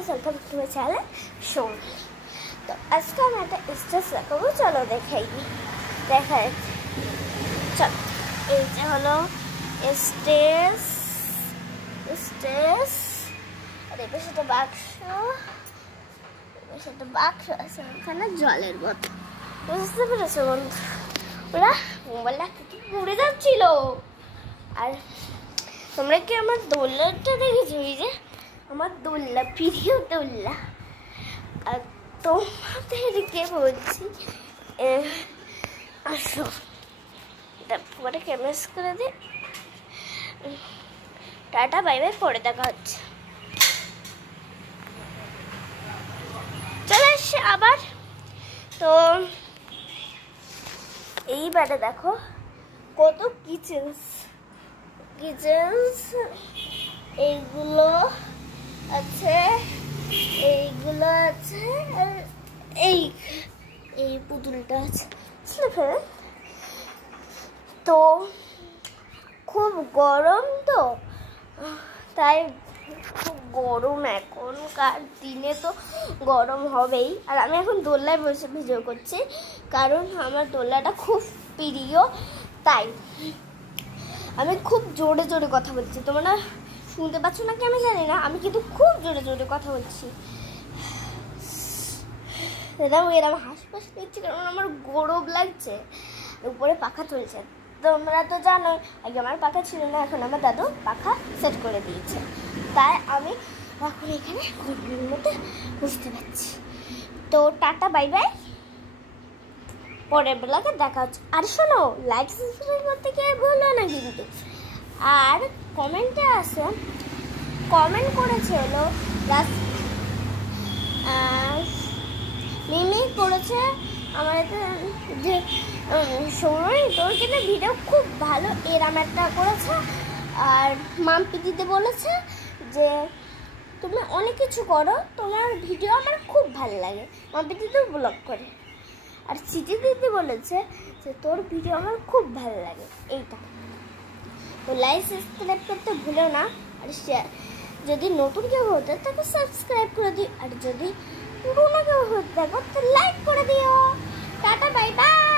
Guys, welcome to my channel Soumi. তো আজকে আমি একটা স্টেজ দেখাবো, চলো দেখাই। চল, এই যে হলো স্টেজ আর এই পাশে একটা বাক্স আছে, ওখানে জলের বোতল। বুঝতে পেরেছো বন্ধু? ওরা মোবাইলটা কি পড়ে যাচ্ছিল। আর তোমরা কি আমার দোলনাটা দেখেছো? এই যে আমার দোলনা, প্রিয় দোলনা। আর তোমাদেরকে বলছি, আসো পরে ক্যামেরা করে দিই। টাটা, বাই বাই, পরে দেখা হচ্ছে। চলে আসছে আবার। তো এইবারে দেখো কত কিচেন্স এইগুলো আছে, আর এই পুতুলটা আছে। তো খুব গরম, তো তাই খুব গরম, এখনকার দিনে তো গরম হবেই। আর আমি এখন দোলনায় বসে ভিডিও করছি, কারণ আমার দোলনাটা খুব প্রিয়। তাই আমি খুব জোরে জোরে কথা বলছি, তোমরা শুনতে পাচ্ছ নাকি আমি জানি না, আমি কিন্তু খুব জোরে জোরে কথা বলছি। এরকম হাসপাস নিচ্ছি কারণ আমার গরম লাগছে। উপরে পাখা চলছে, তোমরা তো জানো আগে আমার পাখা ছিল না, এখন আমার দাদু পাখা সেট করে দিয়েছে। তাই আমি এখন এখানে গরমের মধ্যে বুঝতে পারছি। তো টাটা, বাই বাই, পরের বেলাকে দেখা হচ্ছে। আর শোনো, লাইক সাবস্ক্রাইব করতে গিয়ে ভুলো না কিন্তু। আর কমেন্ট করেছে হলো মিমি করেছে আমার যে সৌরী, তোর কিন্তু ভিডিও খুব ভালো, এরম একটা করেছে। আর মাম্পি দিতে বলেছে যে তুমি অনেক কিছু করো, তোমার ভিডিও আমার খুব ভালো লাগে। মাম্পি দিতেও ব্লগ করে। আর সিটি দিতে বলেছে যে তোর ভিডিও আমার খুব ভালো লাগে। এইটা তো লাইক সাবস্ক্রাইব করতে ভুলো না। আর যদি নতুন কেউ হতে তাকে সাবস্ক্রাইব করে দিও, আর যদি পুরোনো কেউ হতে থাকো তো লাইক করে দিও। Tata, bye bye.